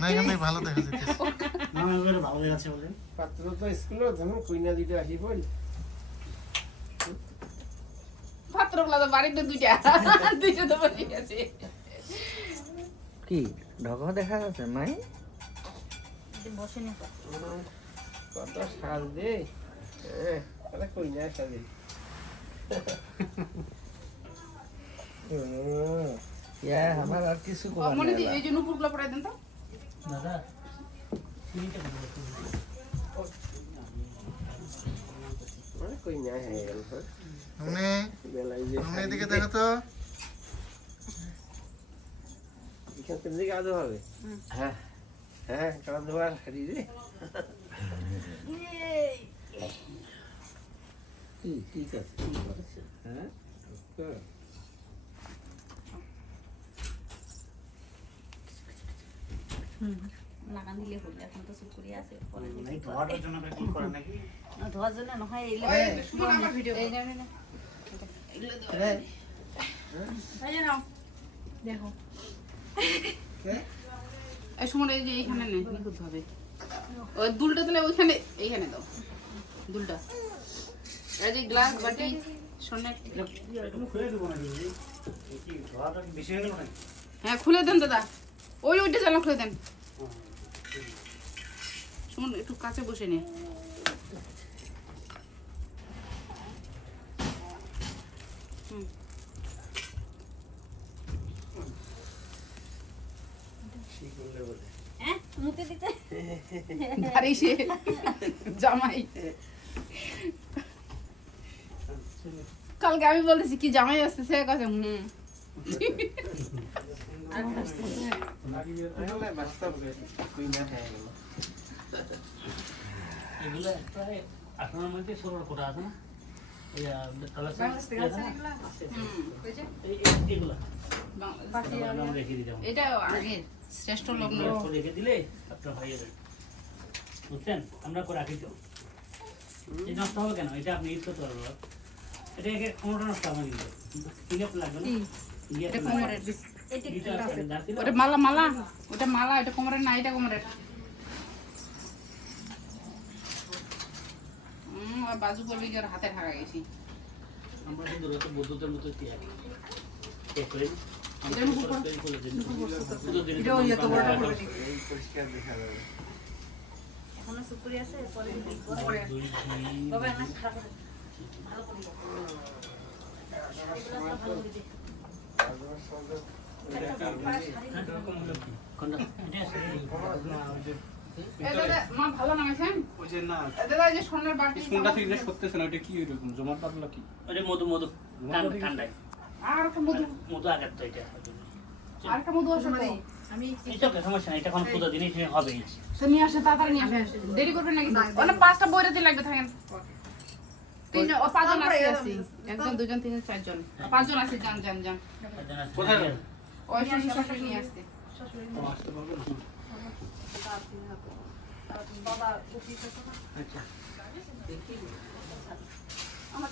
না এখানে ভালো দেখা যাচ্ছে। না এবারে ভালো দেখাচ্ছে বলেন। পাত্র তো স্কুলে যেমন কইনা দিতে আসি বল পাত্রগুলো তো বাড়িতে দুইটা দুইটা তো বসে আছে কি ঢকা দেখা যাচ্ছে মাই বসে নি কত সাজ দে কত কইনা সাজে ইয়া আমার আর কিছু করার মনে নাই দি এই যে নুপুরগুলো পড়াই দেন তো দাদা সিঁড়িটা মানে কইনা হয়ে গেল তো সামনে বেলায় যে সামনে দিকে দেখো তো। এখান থেকে দিকে আদৌ হবে হ্যাঁ হ্যাঁ কারণ দেওয়ার হারি রে ঠিক আছে ঠিক আছে হ্যাঁ লাগান দিলে হল এখন তো চুপ করে আছে পরে এই ধোয়াটার জন্য কি করে নাকি? ধোয়ার জন্য নহয় এই শুনুন আমার ভিডিও এই জানে না এই যে নাও দেখো এই সময় এই যে এইখানে নেই নিখুঁত ভাবে ওই দুলটা তাহলে ওইখানে এইখানে দাও দুলটা এই যে গ্লাস বাটি সোনা তুমি খুলে দেবো নাকি? এই কি ধোয়াটা কি বেশি হয়ে গেল নাকি? হ্যাঁ খুলে দেন দাদা ওইটা জ্বালা খুলে দেন শুনুন একটু কাছে বসে নে হ্যাঁ মুতে দিতে ধারে সে জামাই কালকে আমি বলতেছি কি জামাই আসছে সে কাছে বাস্তব কইনা হয়ে গেল এগুলো প্রায় 18 মধ্যে 16 কোটা আছে না? এই তলাশ এগুলো আমরা রেখে দিতাম। এটা আগের শ্রেষ্ঠ লগ্ন রেখে দিলে আপনার ভাই যাবে বুঝছেন আমরা করে রাখি তো এই নষ্ট হবে কেন এটা আপনি ইউজ করতে পারবেন এটা একে কোনোটা নষ্ট হবে না কিন্তু লাগবে না এটা কোমরের এটা ওটা মালা মালা ওটা মালা এটা কোমরের না এটা কোমরের আর বাজু করবি যে ওর হাতে ঢাকা গেছি আমরা শুধু রত বৈদ্যুতের মতো কি আছে চেক করে এটা মুখ করো। এটাও এত বড়টা করে এই পরিষ্কার দেখা যাবে এখনো চুপ করে আছে পরে পরে বাবা না খারাপ করে ভালো করে এগুলো ভালো করে দে এ দাদা মা ভালো নামেছেন ওই যে না এ দাদা এই যে সোনার বাটি স্পুনটা থেকে যে সরতেছে না ওটা কি এরকম জমাট পাতলা কি ওটা মধু মধু ঠান্ডায় আর একটা মধু মধু আঘাত তো এটা আর একটা মধু আছে তো আমি এটা সমস্যা না এটা কোনো পুজো দিনই হবে সে নিয়ে আসে তাড়াতাড়ি নিয়ে আসে দেরি করবেন নাকি অনেক পাঁচটা বইরাতে লাগবে থাকেন তিনজন ও পাঁচজন আছে একজন দুজন তিনজন চারজন পাঁচজন আছে যান যান যান কোথায় ওই শ্বশুর শাশুড়ি নিয়ে আসতে বাবা আচ্ছা আমার